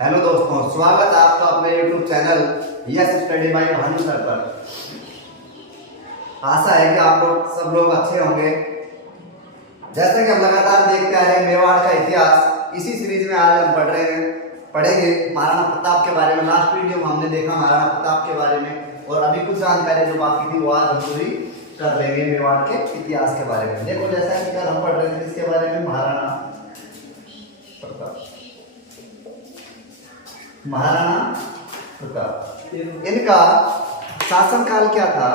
Hello दोस्तों, स्वागत है आपका अपने YouTube channel yes study bye Bhanu sir पर। आशा है कि आप लोग सब लोग अच्छे होंगे। जैसे कि हम लगातार देखते आ रहे हैं मेवाड़ का इतिहास, इसी सीरीज में आज हम पढ़ेंगे महाराणा प्रताप के बारे में। लास्ट वीडियो में हमने देखा महाराणा प्रताप के बारे में और अभी कुछ जानकारी जो बाकी थी वो आज हम पूरी कर लेंगे मेवाड़ के इतिहास के बारे में। देखो, जैसा कि कल हम पढ़ रहे थे इसके बारे में, महाराणा प्रताप इनका शासनकाल क्या था?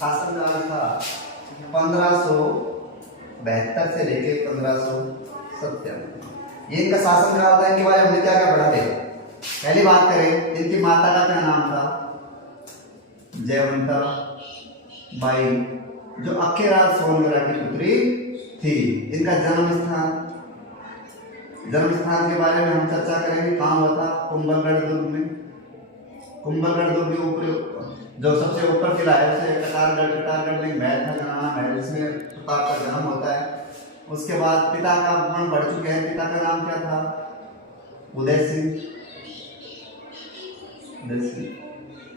शासनकाल था 1572 से लेके 1597। ये इनका शासनकाल था। इनके बारे में हमने क्या क्या पढ़ा थे? पहली बात करें, इनकी माता का क्या नाम था? जयवंता बाई, जो अखेराज सोनगरा की पुत्री थी। इनका जन्म स्थान के बारे में हम चर्चा करेंगे। कहाँ हुआ था? कुंभलगढ़ दुर्ग में। कुंभलगढ़ दुर्ग के ऊपर जो सबसे ऊपर किला है उसे कटारगढ़ में महल था, जनाना महल, जिसमें प्रताप का जन्म होता है। उसके बाद पिता का हम पढ़ चुके हैं। पिता का नाम क्या था? उदय सिंह।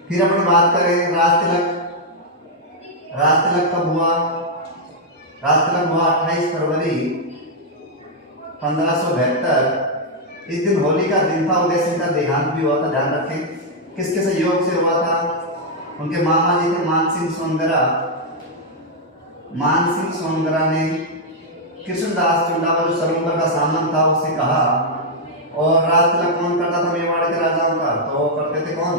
फिर अपन बात करें राजतिलक कब हुआ? राजतिलक हुआ 28 फरवरी 1572। इस दिन होली का दिन था। उदय सिंह का देहांत भी हुआ था, ध्यान रखें। किसके सहयोग से हुआ था? उनके मामा जी थे मानसिंह सोनगरा। मानसिंह सोनगरा ने कृष्णदास चुंडावत जो सलूंगर का सामंत था उससे कहा। और राजतिलक कौन करता था मेवाड़ के राजाओं का? तो वो करते थे कौन?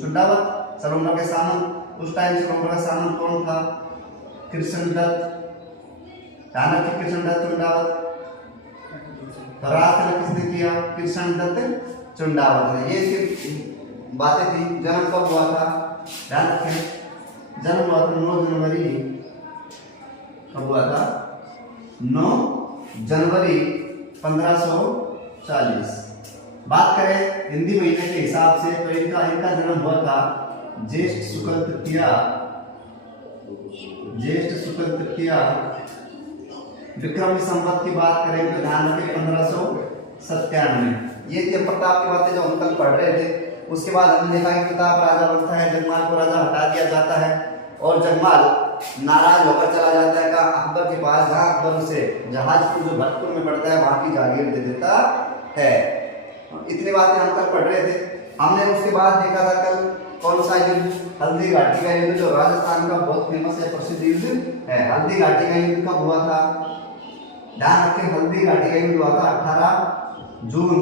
चुंडावत, सलूंगर के सामंत। उस टाइम सलूंगर का सामंत कौन था? कृष्णदत्त। ध्यान रखिए, कृष्णदत्त चुंडावत। तो राजतिलक किसने किया? कृष्णदत्त चुंडावत ने। ये सिर्फ बातें थी। जन्म कब हुआ था? ध्यान रखें, जन्म हुआ था 9 जनवरी। कब हुआ था? 9 जनवरी 1540। बात करें हिंदी महीने के हिसाब से तो इनका जन्म हुआ था ज्येष्ठ शुक्ल तृतीया विक्रमी संवत की बात करें तो ध्यान रखें 1597। ये थी प्रताप की बातें जो हम कल पढ़ रहे थे। उसके बाद हमने देखा कि प्रताप राजा बनता है, जगमाल को राजा हटा दिया जाता है और जगमाल नाराज होकर चला जाता है अकबर के पास, जहाँ अकबर उसे जहाजपुर जो भरतपुर में पड़ता है वहां की जागीर दे देता है। इतनी बातें हम कल पढ़ रहे थे। हमने उसके बाद देखा था कल कौन सा युद्ध? हल्दी घाटी का युद्ध, जो राजस्थान का बहुत फेमस है, प्रसिद्ध युद्ध है। हल्दी घाटी का युद्ध कब हुआ था? ध्यान रखें, हल्दी घाटी का युद्ध हुआ था 18 जून।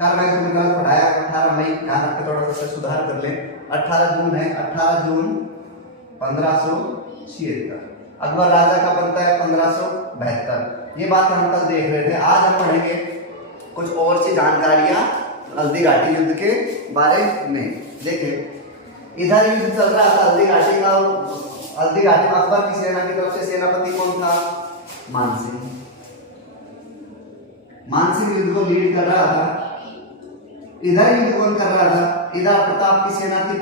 कल मैं तुम्हें गलत पढ़ाया, 18 मई। ध्यान रखें, थोड़ा सा सुधार कर लें। 18 जून है, 18 जून 1576। अकबर राजा का बनता है 1572। ये बात हम कल देख रहे थे। आज हम पढ़ेंगे कुछ और सी जानकारियां हल्दी घाटी युद्ध के बारे में। देखिए, इधर युद्ध चल रहा था हल्दी घाटी का। हल्दी घाटी में अकबर की सेना की तरफ से सेनापति कौन था? मानसिंह। मानसिंह युद्ध को लीड कर रहा था। इधर युद्ध कौन कर रहा था? इधर प्रताप की सेना थी।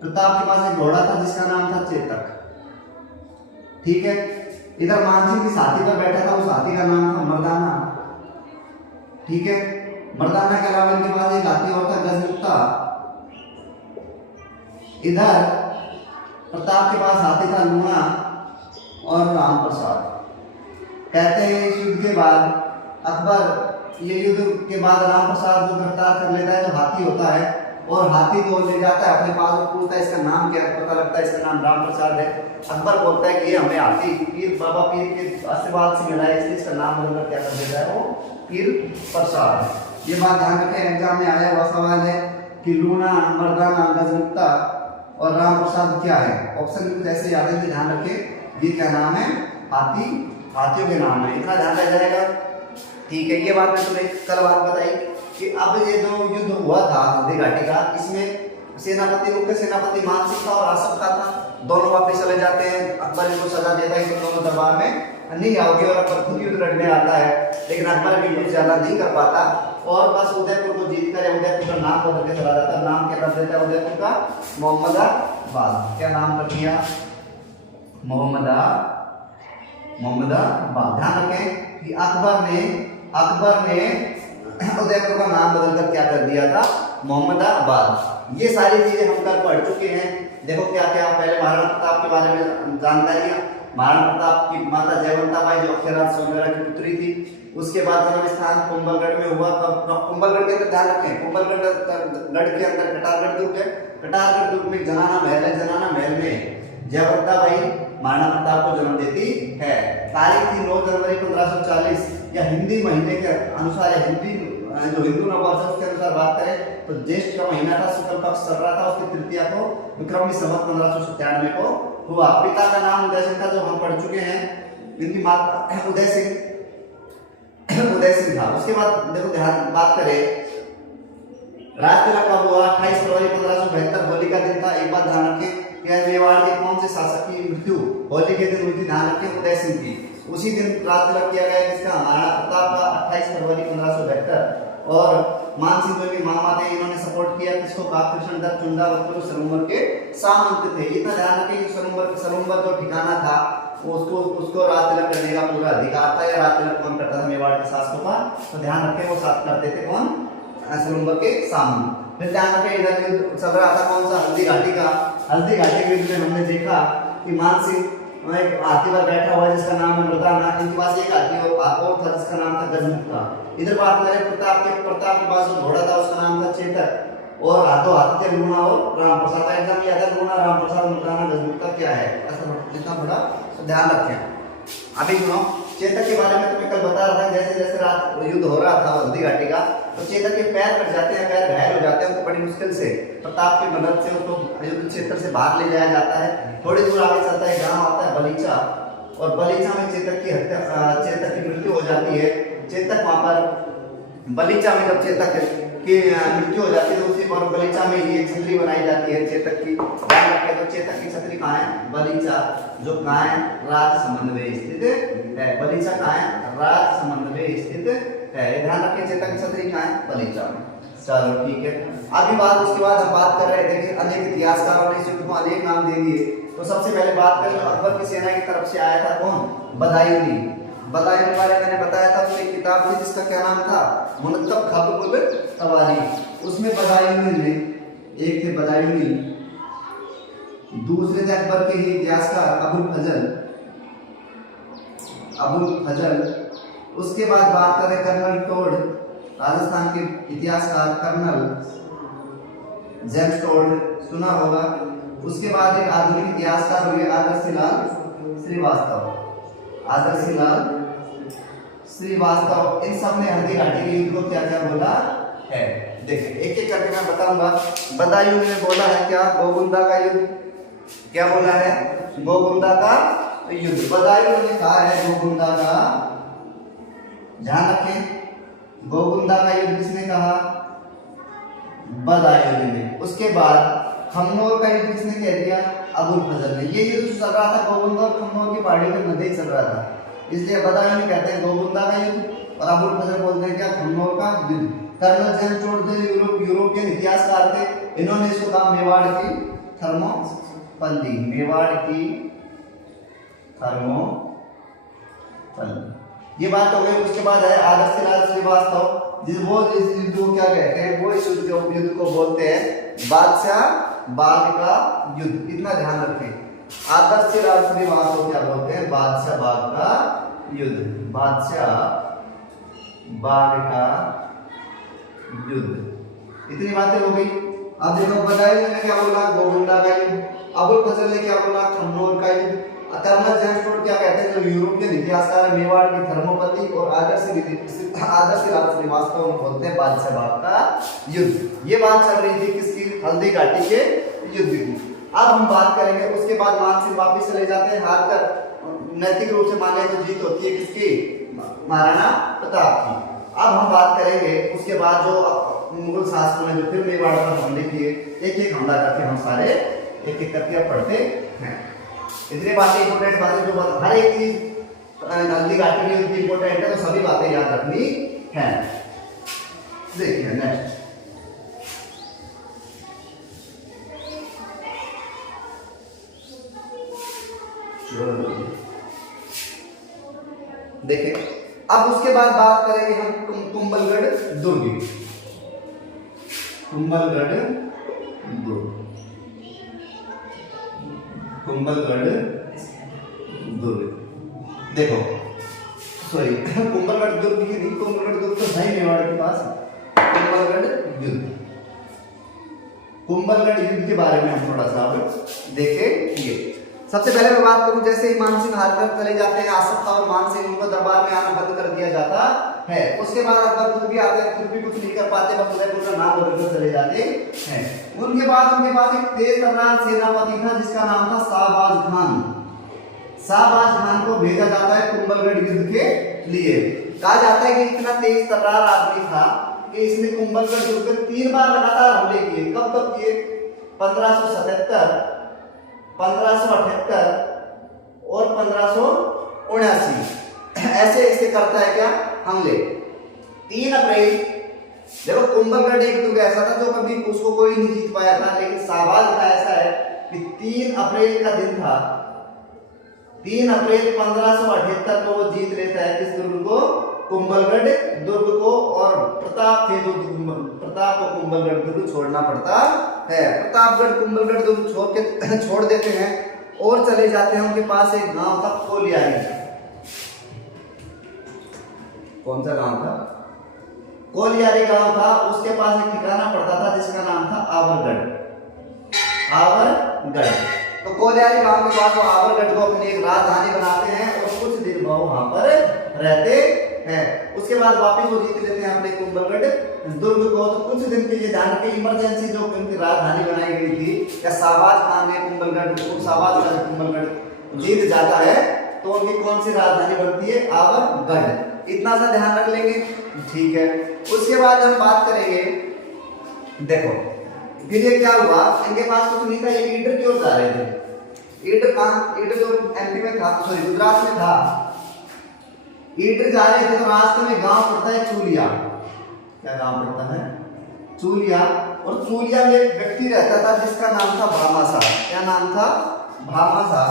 प्रताप के पास एक घोड़ा था जिसका नाम था चेतक। ठीक है। इधर मानसिंह की साथी पर बैठा था, उस हाथी का नाम था मर्दाना। ठीक है। मर्दाना के अलावा इनके पास एक हाथी और था गजमुक्ता। इधर प्रताप के पास हाथी था लूणा और राम प्रसाद। कहते हैं इस युद्ध के बाद अकबर, ये युद्ध के बाद राम प्रसाद को गिरफ्तार कर लेता है जो हाथी होता है, और हाथी को ले जाता है अपने पास और पूछता है इसका नाम क्या है। पता लगता है इसका नाम राम प्रसाद है। अकबर बोलता है कि ये हमें हाथी बाबा पीर के आशीर्वाद से मिला है, इसलिए इसका नाम बदलकर क्या कर देता है? वो पीर प्रसाद है। ये बात ध्यान रखें, एग्जाम में आया हुआ सवाल है कि लूणा, मर्दाना, गजमुक्ता और राम प्रसाद क्या है? ऑप्शन कुछ ऐसे याद है, ध्यान रखें। ये क्या नाम है? हाथियों के नाम है। इतना ध्यान रह जाएगा। ठीक है। ये बात मैं तुम्हें कल बात बताई कि अब ये जो युद्ध हुआ था हल्दी घाटी का, इसमें सेनापति, मुख्य सेनापति मानसिंह था और आसफ का था। दोनों वापस चले जाते हैं। अकबर इनको सजा देता है कि दोनों दरबार में नहीं आओगे, और अकबर खुद युद्ध लड़ने आता है, लेकिन अकबर भी युद्ध ज्यादा नहीं कर पाता और बस उदयपुर को जीत कर उदयपुर का नाम बदल के चला जाता है। नाम क्या रख देता है उदयपुर का? मोहम्मदाबाद। क्या नाम रख दिया? मोहम्मदाबाद। ध्यान रखें कि अकबर ने उदयपुर का नाम बदलकर क्या कर दिया था, मोहम्मदाबाद। ये सारी चीजें हम कल पढ़ चुके हैं। देखो क्या क्या, पहले महाराणा प्रताप के बारे में जानकारी। महाराणा प्रताप की माता जयवंता बाई जो अक्षराज सोनगढ़ की पुत्री थी। उसके बाद जन्म स्थान कुंभलगढ़ में हुआ। कुंभलगढ़ के अंदर ध्यान रखें, कुंभलगढ़ गढ़ के अंदर कटारगढ़ दुर्ग है। कटारगढ़ दुर्ग में जनाना महल है। जनाना महल में जयवंता बाई महाराणा प्रताप को जन्म देती है। तारीख थी 9 जनवरी 1540। या हिंदी महीने के अनुसार, या हिंदी जो हिंदू नववर्ष उसके अनुसार बात करें तो ज्येष्ठ का महीना था, शुक्ल पक्ष चल रहा था। उसकी तृतीया को विक्रमी संवत 1597 को हुआ। पिता का नाम उदय सिंह था, जो हम पढ़ चुके हैं। इनकी माता उदय सिंह था। उसके बाद देखो ध्यान बात करें, राजतिलक कब हुआ, 28 फरवरी 1572, होली का दिन था। एक बात ध्यान रखें, मेवाड़ के कौन से शासक की मृत्यु होली के दिन हुई थी, ध्यान रखें, उदय सिंह की। उसी दिन राजतिलक किया गया जिसका महाराणा प्रताप का 28 फरवरी 1572। और मानसिंह जो के मामा थे, इन्होंने सपोर्ट किया किसको, काककृष्ण दत्त चुंडावत सरोवर के सामंत थे। इतना ध्यान रखें कि सरोवर जो ठिकाना था उसको राजतिलक करने का पूरा अधिकार था। या राजतिलक कौन करता था मेवाड़ के शासकों का, तो ध्यान रखें वो साथ करते थे कौन, सरोवर के सामने। फिर ध्यान रखें इधर युद्ध चल रहा था कौन सा, हल्दी घाटी का। हल्दी घाटी के युद्ध में हमने देखा कि मानसिंह एक हाथी पर बैठा हुआ जिसका नाम है मृदाना। इनके पास एक हाथी और था जिसका नाम था गजमुक्ता। इधर बात करें प्रताप के पास जो घोड़ा था उसका नाम था चेतक। और हाथों हाथी थे लूणा और रामप्रसाद। एग्जाम याद है, लूणा, रामप्रसाद, मृदाना, गजमुक्ता क्या है, ऐसा इतना बड़ा ध्यान रखें। अभी सुनो, चेतक के बारे में तुम्हें कल बता रहा था, जैसे जैसे रात युद्ध हो रहा था हल्दी घाटी का, तो चेतक के पैर कट जाते हैं, पैर घायल हो जाते हैं। उनको बड़ी मुश्किल से प्रताप की मदद से उसको युद्ध क्षेत्र से बाहर ले जाया जाता है। थोड़ी दूर आगे चलता है, गांव आता है बलीचा, और बलीचा में चेतक की मृत्यु हो जाती है। चेतक वहां पर बलीचा में जब चेतक की मृत्यु हो जाती है तो उसी पर बलीचा में ही एक छतरी बनाई जाती है चेतक की। ध्यान रखें, तो चेतक की छतरी कहाँ है, बलीचा, जो कहाँ है, राजसमंद में स्थित है। बलीचा कहाँ है, राजसमंद में स्थित है। ध्यान रखें, चेतक की छतरी कहाँ है, बलीचा में। चलो ठीक है। अभी बात, उसके बाद हम बात कर रहे थे कि अनेक इतिहासकारों ने इस युद्ध को अनेक नाम दे दिए। तो सबसे पहले बात करें अकबर की सेना की तरफ से आया था कौन, बदायूंनी। बदायूं के बारे में मैंने बताया था, उसकी किताब थी जिसका क्या नाम था, मुनक्कब खबुल तवारी। उसमें बदायूंनी ने, एक थे बदायूंनी, दूसरे थे अकबर के ही इतिहासकार अबुल फजल। उसके बाद बात करें कर्नल टोड, राजस्थान के इतिहासकार कर्नल जेम्स टोड, सुना होगा। उसके बाद एक आधुनिक इतिहासकार हुए आदर्शीलाल श्रीवास्तव। इन सब ने हल्दी घाटी के युद्ध को क्या क्या बोला है, देखिए एक एक करके मैं बताऊंगा। बदायूं ने बोला है क्या, गोगुंदा का युद्ध। क्या बोला है, गोगुंदा का युद्ध। बदायूं ने कहा है गोगुंदा का, ध्यान रखें, गोगुंदा का युद्ध किसने कहा, बदायूं ने। उसके बाद खमनोर का युद्ध किसने कह दिया, अबुल फजल ने। ये युद्ध चल रहा था गोगुंदा और खमनोर की पहाड़ियों के मध्य चल रहा था, इसलिए बदायूं ने कहते हैं गोगुंदा का युद्ध, और अबुल फजल बोलते हैं क्या, खमनोर का युद्ध। कर्नल जेम्स टोड जो यूरोपियन इतिहासकार थे, इन्होंने इसको कहा मेवाड़ की थर्मोपल्ली। मेवाड़ की थर्मोपल्ली, ये बात हो गई। उसके बाद है आदर्शीलाल श्रीवास्तव, जिस युद्ध को क्या कहते हैं, वो इस युद्ध को बोलते हैं बादशाह बाग का युद्ध। इतना ध्यान रखें, आदर्शीलाल श्रीवास्तव क्या बोलते हैं, बादशाह बाग का युद्ध, बादशाह बाग का युद्ध। इतनी बातें हो गई। अब देखो बदायूं ने क्या बोला, गोगुंदा का युद्ध। अबुल फजल ने क्या बोला, खमनोर का युद्ध। कर्नल जेम्स टोड क्या कहते हैं, जो यूरोपियन इतिहासकार मेवाड़ की थर्मोपल्ली, और आदर्शीलाल श्रीवास्तव बोलते हैं बादशाह बाग का युद्ध। ये बात चल रही थी किसकी, हल्दी घाटी के युद्ध की। अब हम बात करेंगे, उसके बाद मानसिंह वापिस चले जाते हैं, हार कर नैतिक रूप से माने तो जीत होती है किसकी, महाराणा प्रताप की। अब हम बात करेंगे उसके बाद जो मुगल शासकों ने जो फिर मेवाड़ पर हमले किए, एक एक हमला करके हम सारे एक एक करके पढ़ते हैं। इतनी बातें इंपोर्टेंट बातें जो हर एक चीज हल्दी घाटी में इंपोर्टेंट है, तो सभी बातें याद रखनी है। देखिए नेक्स्ट, देखिए अब उसके बाद बात करेंगे हम कुंभलगढ़ दुर्ग। कुंभलगढ़ दुर्ग, कुंभलगढ़ दुर्ग। देखो सॉरी कुंभलगढ़ दुर्ग ही नहीं, कुंभलगढ़ दुर्ग तो है मेवाड़ के पास। कुंभलगढ़ युद्ध, कुंभलगढ़ युद्ध के बारे में हम थोड़ा सा अब देखेंगे। सबसे पहले मैं बात करूं, जैसे ही मानसिंह हारकर चले जाते हैं, आसफ खां और मानसिंह उनको दरबार में आना बंद कर दिया जाता है। उसके बाद अकबर खुद भी आते हैं, खुद भी कुछ नहीं कर पाते, बस उदयपुर का नाम बदलकर चले जाते हैं। उनके पास एक तेज तर्रार सेनापति था जिसका नाम था शाहबाज खान। शाहबाज खान को भेजा जाता है कुंभलगढ़ युद्ध के लिए। कहा जाता है कि इतना तेज तर्रार आदमी था कि इसने कुंभलगढ़ युद्ध में 3 बार लगातार हमले किए। कब कब किए? 1577, 1578 और 1579। ऐसे ऐसे करता है क्या हमले। 3 अप्रैल, देखो कुंभलगढ़ एक दुर्ग ऐसा था जो कभी उसको कोई नहीं जीत पाया था, लेकिन शाहबाज का ऐसा है कि 3 अप्रैल का दिन था, 3 अप्रैल 1578 को वो जीत लेता है किस दुर्ग को? कुंभलगढ़ दुर्ग को। और प्रताप को कुंभलगढ़ दुर्ग छोड़ना पड़ता है। प्रतापगढ़ कुंभलगढ़ दुर्ग छोड़ देते हैं और चले जाते हैं। उनके पास एक गांव था कोलियारी। कौन सा गांव था? कोलियारी गांव था। उसके पास एक ठिकाना पड़ता था जिसका नाम था आवरगढ़। आवरगढ़, तो कोलियारी गांव के पास वो आवरगढ़ को अपनी एक राजधानी बनाते हैं और कुछ दिन वो वहां पर रहते हैं। उसके बाद वापस वो जीत लेते हैं अपने कुंभलगढ़ दुर्ग को। तो कुछ दिन के लिए जान के इमरजेंसी जो उनकी राजधानी बनाई गई थी, या शाहबाज खान ने शाहबाज खान कुंभलगढ़ जीत जाता है तो उनकी कौन सी राजधानी बनती है? आवरगढ़। इतना सा ध्यान रख लेंगे, ठीक है। उसके बाद हम बात करेंगे, देखो फिर ये क्या हुआ, इनके पास कुछ नहीं था, ये ईडर की ओर जा रहे थे। ईडर कहाँ? ईडर जो एमपी में था, सॉरी गुजरात में था। ईडर जा रहे थे तो रास्ते में गांव पड़ता है चूलिया। क्या गांव पड़ता है? चूलिया। और चूलिया में एक व्यक्ति रहता था जिसका नाम था भामाशाह। क्या नाम था? भामाशाह।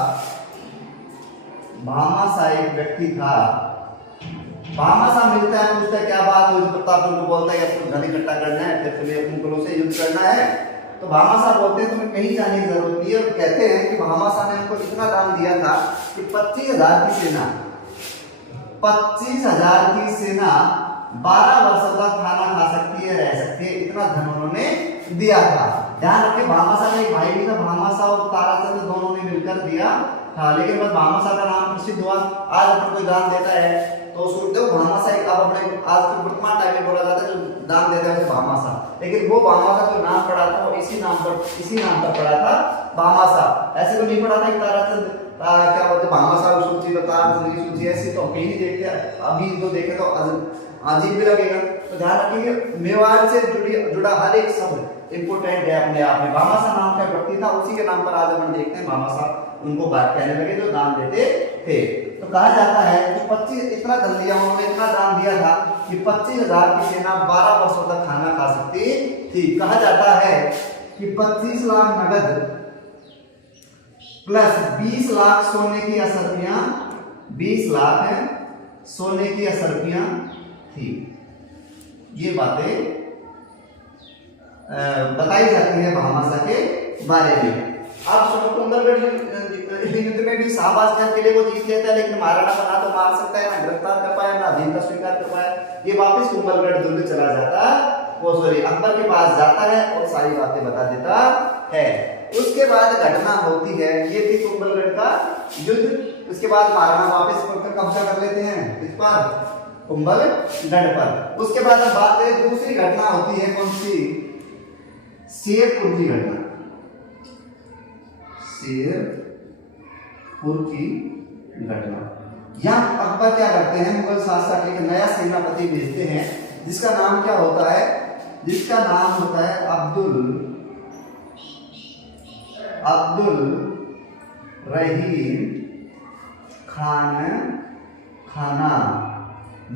भामाशाह एक व्यक्ति था। भामाशाह मिलता है, पूछता है क्या बात हुई? प्रताप उनको बोलता है कि धन इकट्ठा करना है, फिर तुम्हें मुगलों से युद्ध करना है। तो भामाशाह बोलते हैं तुम्हें कहीं जाने की जरूरत नहीं है। और कहते हैं कि भामाशाह ने उनको इतना दान दिया था कि 25,000 की सेना, 25,000 की सेना 12 वर्षों तक खाना खा सकती है, रह सकती है, इतना धन उन्होंने दिया था। ध्यान रखिए, भामाशाह का एक भाई भी था, भामाशाह और ताराचंद दोनों ने मिलकर दिया था। लेकिन बस भामाशाह का नाम प्रसिद्ध हुआ। आज अपन कोई दान देता है तो सोचते हो भामाशाह एक, आप अपने आज के वर्तमान टाइम में बोला जाता है जो दान देता है भामाशाह, लेकिन वो भामाशाह जो नाम पड़ा था वो इसी नाम पर पड़ा था, भामाशाह। ऐसे तो नहीं पड़ा था कि ताराचंद क्या बोलते भामाशाह की सूची, ताराचंद की सूची, ऐसी तो कहीं नहीं देखते। अभी जो देखे तो अजीब भी लगेगा। तो ध्यान रखिए, मेवाड़ से जुड़ा हर एक शब्द इंपोर्टेंट है अपने आप में। भामाशाह नाम का व्यक्ति था, उसी के नाम पर आज हम देखते हैं भामाशाह उनको बात कहने लगे जो दान देते थे। तो कहा जाता है कि 25 इतना धन दिया उन्होंने, इतना दान दिया था कि 25,000 की सेना 12 वर्षों तक खाना खा सकती थी। कहा जाता है कि 25 लाख नगद प्लस 20 लाख सोने की असरफियां, 20 लाख सोने की असरफियां थी। ये बातें बताई जाती है भामाशाह के बारे में। आप सुनो, कुंभलगढ़ युद्ध में भी शाहबाज खान के लिए वो जीत लेता है, लेकिन महाराणा को ना तो मार सकता है, ना गिरफ्तार कर पाया, ना अधीन का स्वीकार कर पाया। ये वापस कुंभलगढ़ दुर्ग चला जाता, वो सॉरी अकबर के पास जाता है और सारी बातें बता देता है। उसके बाद घटना होती है, ये थी कुंभलगढ़ का युद्ध। उसके बाद महाराणा वापस कब्जा कर लेते हैं इस पर, कुंभलगढ़ पर। उसके बाद अब बात करें, दूसरी घटना होती है कौन सी? शेरपुर की घटना। शेरपुर की घटना। यहाँ अकबर क्या करते हैं, मुगल शासक एक नया सेनापति भेजते हैं जिसका नाम क्या होता है? जिसका नाम होता है अब्दुल रहीम खाना।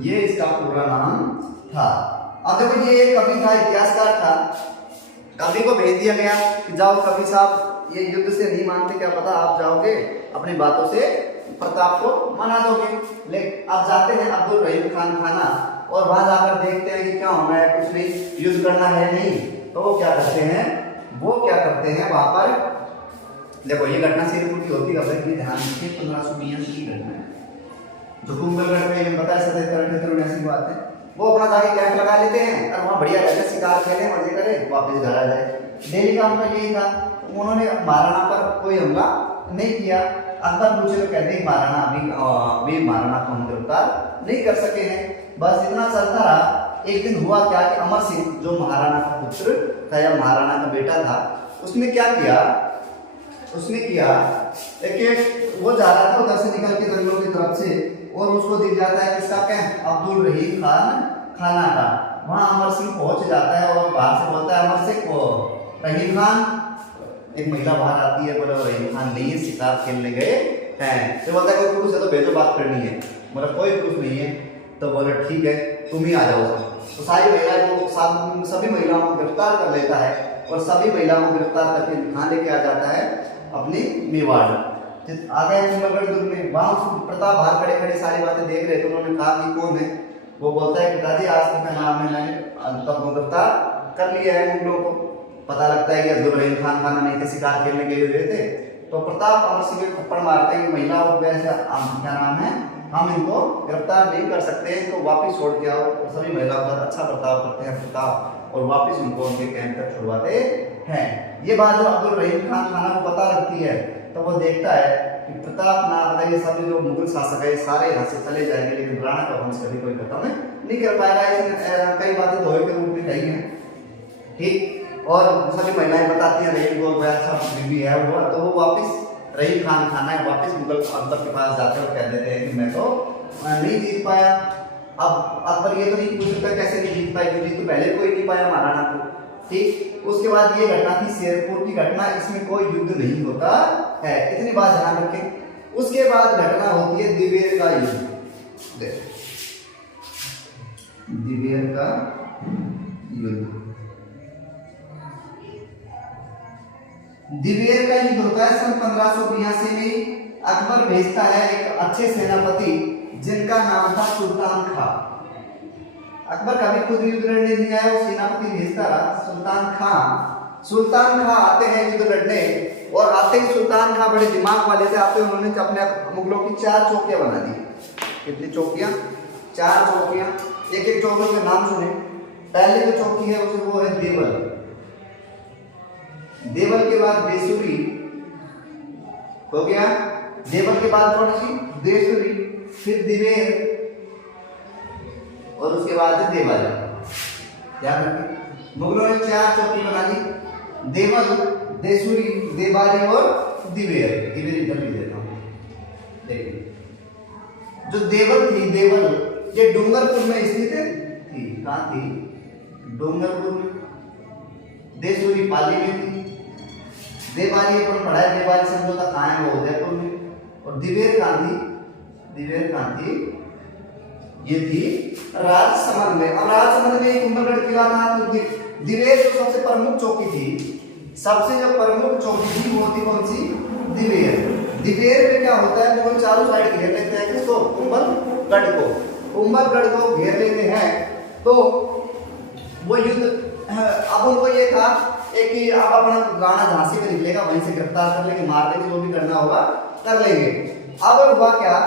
ये इसका पूरा नाम था। अब देखो, ये एक कवि था, इतिहासकार था। कवि को भेज दिया गया कि जाओ कवि साहब, ये युद्ध से नहीं मानते, क्या पता आप जाओगे अपनी बातों से प्रताप को मना दोगे। लेकिन अब जाते हैं अब्दुल रहीम खान खाना और वहां जाकर देखते हैं कि क्या होना है, कुछ नहीं, युद्ध करना है नहीं। तो वो क्या करते हैं वहां पर, देखो ये घटना सिरपुर की होती है, ध्यान रखिए 1582 की घटना है, जो कुंभलगढ़ में बताया 77 की बात है। वो अपना जाके कैंप लगा लेते हैं और वहाँ बढ़िया रहते, शिकार खेले, मजे करें, वापस घर आ जाए। डेली का उनका यही था। उन्होंने महाराणा पर कोई हमला नहीं किया। अकबर पूछे तो कहते हैं महाराणा अभी महाराणा को हम गिरफ्तार नहीं कर सके हैं। बस इतना चलता रहा। एक दिन हुआ क्या कि अमर सिंह जो महाराणा का पुत्र था या महाराणा का बेटा था, उसने क्या किया, एक वो जा रहा था उधर से निकल के जंगलों की तरफ से, और उसको दिख जाता है किसका कैंप, अब्दुल रहीम खान खाना का। वहां अमर सिंह पहुंच जाता है और बाहर से बोलता है अमर सिंह को, रहीम खान, एक महिला बाहर आती है, बोले रहीम खान नहीं है, शिकार खेलने गए हैं। तो बोलता है कोई पुरुष है तो भेजो, बात करनी है। बोला कोई पुरुष नहीं है। तो बोले ठीक है तुम ही आ जाओ। तो सारी महिलाओं को, सभी महिलाओं को गिरफ्तार कर लेता है और सभी महिलाओं को गिरफ्तार करके कहाँ लेके आ जाता है, अपनी मेवाड़। आ गए कुंभलगढ़ दुर्ग में। वहां प्रताप बाहर खड़े खड़े सारी बातें देख रहे थे। उन्होंने कहा कि कौन है? वो बोलता है पिताजी आज तक का नाम है, मैंने तब गिरफ्तार कर लिया है मुगलों को। पता लगता है कि अब्दुल रहीम खान खाना नहीं थे, शिकार खेलने गए हुए थे। तो प्रताप अमर सिंह को थप्पड़ मारते हैं कि महिला क्या नाम है, हम इनको गिरफ्तार नहीं कर सकते, इनको वापिस छोड़ के आओ। और सभी महिलाओं का अच्छा बर्ताव करते हैं प्रताप और वापिस उनको उनके कैंप तक छुड़वाते हैं। ये बात जब अब्दुल रहीम खान खाना को पता लगती है तो वो देखता है कि प्रताप ना अगर ये सभी जो मुगल शासक है सारे यहाँ से चले जाएंगे, लेकिन राणा का वंश कभी कोई खत्म नहीं कर पाएगा। इसमें कई बातें दोहे के रूप में कही हैं, ठीक। और सभी महिलाएं बताती हैं रहीम को अच्छा बीवी है वो, तो वो वापिस रहीम खान खाना है वापिस मुगल अकबर के पास जाते हैं और कह देते हैं कि मैं तो नहीं जीत पाया। अब अकबर ये तो नहीं पूछ सकता कैसे नहीं जीत पाई, क्योंकि तो पहले कोई नहीं पाया महाराणा को, ठीक। उसके बाद ये घटना थी शेरपुर की घटना, इसमें कोई युद्ध नहीं होता है, इतनी बात ध्यान रखें। उसके बाद घटना होती है दिवेर का युद्ध। दिवेर का युद्ध, दिवेर का युद्ध होता है सन 1582 में। अकबर भेजता है एक अच्छे सेनापति जिनका नाम था सुल्तान खां। अकबर कभी खुद युद्ध लड़ने नहीं आया, वो सेनापति भेजता रहा सुल्तान खां आते हैं युद्ध लड़ने, और आते ही सुल्तान खां बड़े दिमाग वाले थे। आते उन्होंने अपने मुगलों की 4 चौकियां बना दी। कितनी चौकियां? 4 चौकियां। एक एक चौकी के नाम सुने। पहले जो चौकी है वो है देवल, देवल के बाद बेसुरी हो गया, देवल के बाद कौन सी? देसुरी, फिर दिवेर और उसके बाद देवाली। ध्यान रखिए मुगलों ने 4 चौकी बना ली, देवल, देसुरी, देवाली और दिवेर। दिवेर इधर भी देता हूं, देखिए जो देवल थी, देवल ये डूंगरपुर में स्थित थी। कहाँ थी? डूंगरपुर में। देसुरी पाली में थी। देवाली अपन पढ़ा है, देवाली समझौता कहाँ है? वो उदयपुर में। और दिवेर कहाँ थी? दिवेर कहाँ थी? ये थी राजसमंद में। अब राजसमंद में कुंभलगढ़ किला था। तो दिवेर जो सबसे प्रमुख चौकी थी, सबसे जो प्रमुख चौकी थी वो थी कौन सी? दिवेर। दिवेर में क्या होता है, मुगल चारों साइड घेर लेते हैं किसको? कुंभलगढ़ को। कुंभलगढ़ को घेर लेते हैं तो वो युद्ध, अब उनको ये था कि आप अपना राणा झांसी में निकलेगा, वहीं से गिरफ्तार कर लेंगे, मार देंगे, जो भी करना होगा कर लेंगे। अब हुआ क्या,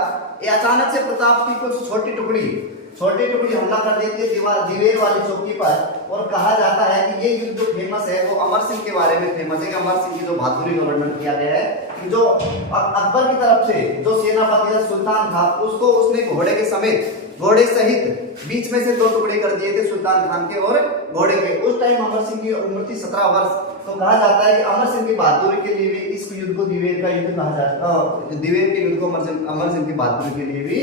ये अचानक से प्रताप की कुछ छोटी टुकड़ी हमला कर देती है दिवेर वाली चौकी पर, और कहा जाता है कि ये युद्ध जो फेमस है वो अमर सिंह के बारे में फेमस है कि अमर सिंह की जो बहादुरी का वर्णन किया गया है कि जो अकबर की तरफ से जो सेनापति था सुल्तान था, उसको उसने घोड़े के समेत, घोड़े सहित बीच में से 2 टुकड़े कर दिए थे सुल्तान खान के और घोड़े के। उस टाइम अमर सिंह की उम्र थी 17 वर्ष। तो कहा जाता है कि अमर सिंह की बहादुरी के लिए भी इस युद्ध को दिवेर का युद्ध कहा जाता है। दिवेर के युद्ध को अमर सिंह की बहादुरी के लिए भी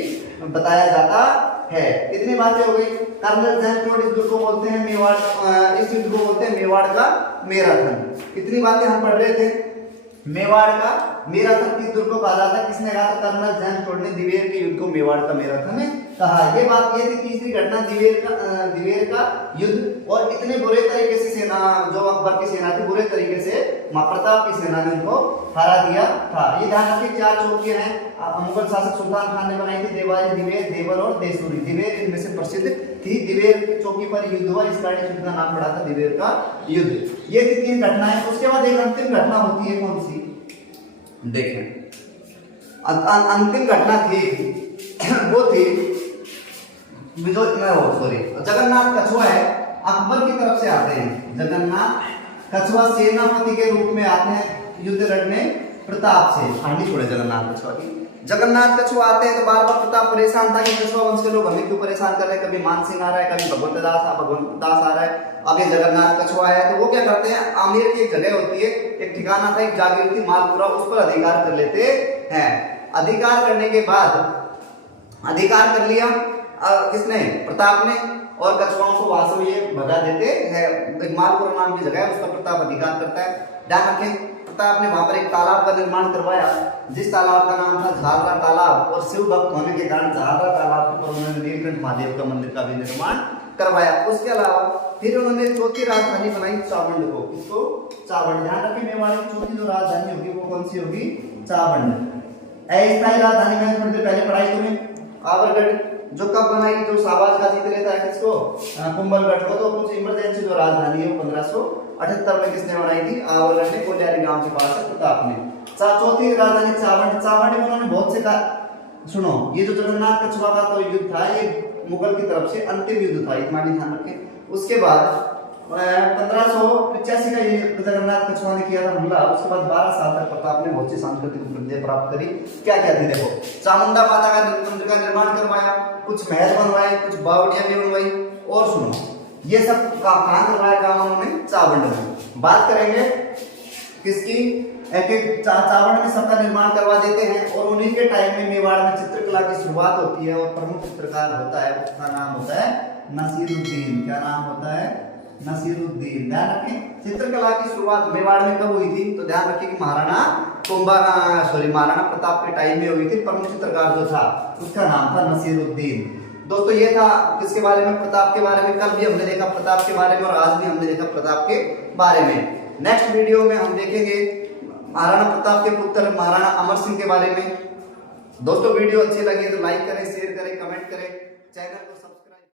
बताया जाता है। इतनी बातें हो गई। कर्नल जैनकोट इस युद्ध को बोलते हैं मेवाड़, इस युद्ध को बोलते हैं मेवाड़ का मैराथन। इतनी बातें हम पढ़ रहे थे। मेवाड़ का मेराथन किस दुर्ग को कहा जाता है? किसने कहा था? कर्नल जेम्स टोड ने दिवेर के युद्ध को मेवाड़ का मेराथन में कहा। ये बात ये थी, तीसरी घटना दिवेर का युद्ध। और इतने बुरे तरीके से सेना, जो अकबर की सेना थी, बुरे तरीके से प्रताप की सेना ने उनको हरा दिया था। ये ध्यान रखिए, 4 चौकियां हैं मुगल शासक सुल्तान खान ने बनाई थी, देवारी, दिवेर, देवर और देसूरी। दिवेर इनमें से प्रसिद्ध थी। दिवेर की चौकी पर युद्ध हुआ, इस कारण इस युद्ध का नाम पड़ा था दिवेर का युद्ध। ये थी 3 घटनाएं। उसके बाद एक अंतिम घटना होती है, कौन सी? देखें, अंतिम घटना थी वो थी जगन्नाथ कछुआ है, अकबर की तरफ से आते हैं। जगन्नाथ कछुआ सेनापति के रूप में आते हैं युद्ध लड़ने प्रताप से। हांडी छोड़े जगन्नाथ कछुआ की। जगन्नाथ कछुआ आते हैं तो बार बार प्रताप परेशान था कि कछुआ वंश के लोग हमें क्यों परेशान कर रहे हैं। कभी मान सिंह आ रहा है, कभी भगवंत दास आ रहा है। अब ये जगन्नाथ कछुआ है तो वो क्या करते हैं, आमेर की एक जगह होती है, एक ठिकाना था, एक जागीर थी मालपुरा, उस पर अधिकार कर लेते हैं। अधिकार करने के बाद अधिकार कर लिया किसने? प्रताप ने। और कछुआओं को वहां से ये भगा देते हैं। एक मालपुरा नाम की जगह है, उस पर प्रताप अधिकार करता है। ध्यान रखें, प्रताप ने वहां पर एक तालाब का निर्माण करवाया, जिस तालाब का नाम था झालरा तालाब। और शिव भक्त होने के कारण झालरा तालाब के ऊपर उन्होंने नीलकंठ महादेव का मंदिर का भी निर्माण करवाया। उसके अलावा फिर उन्होंने चौथी राजधानी बनाई चावंड को। किसको? चावंड। ध्यान रखें, मेवाड़ की चौथी जो राजधानी होगी वो कौन सी होगी? चावंड। अस्थायी राजधानी में थोड़ी देर पहले पढ़ाई तुमने, आवरगढ़, जो कब बनाई? जो शाहबाज का जीत लेता है किसको? कुंभलगढ़ को। तो कुछ इमरजेंसी जो राजधानी है वो 1578 में किसने बनाई थी? आवरगढ़ ने, कोल्यारी गांव के पास है, प्रताप ने। चौथी राजधानी चावंड। चावंड में उन्होंने बहुत से सुनो, ये जो जगन्नाथ कछुआ का तो युद्ध था, ये मुगल की तरफ से अंतिम युद्ध था, इतना भी ध्यान रखें। उसके बाद 1585 का ये जगन्नाथ कछुआ ने किया था हमला। उसके बाद 12 साल तक प्रताप ने बहुत सी सांस्कृतिक उपलब्धियां प्राप्त करी। क्या क्या थी? देखो, चामुंडा माता का मंदिर का निर्माण करवाया, कुछ महल बनवाए, कुछ बावड़ियां भी बनवाई। और सुनो, ये सब कहां करवाया काम उन्होंने? चावंड में। बात करेंगे किसकी? एक चावंड में सबका निर्माण करवा देते हैं। और उन्हीं के टाइम में मेवाड़ में चित्रकला की शुरुआत होती है। और प्रमुख चित्रकार होता है, उसका नाम होता है नसीरुद्दीन। क्या नाम होता है? नसीरुद्दीन। ध्यान रखें, चित्रकला की शुरुआत मेवाड़ में कब हुई थी? तो ध्यान रखें कि महाराणा प्रताप के टाइम में हुई थी। प्रमुख चित्रकार जो था उसका नाम था नसीरुद्दीन। दोस्तों, ये था किसके बारे में? प्रताप के बारे में। कल भी हमने देखा प्रताप के बारे में और आज भी हमने देखा प्रताप के बारे में। नेक्स्ट वीडियो में हम देखेंगे महाराणा प्रताप के पुत्र महाराणा अमर सिंह के बारे में। दोस्तों, वीडियो अच्छी लगी तो लाइक करें, शेयर करें, कमेंट करें।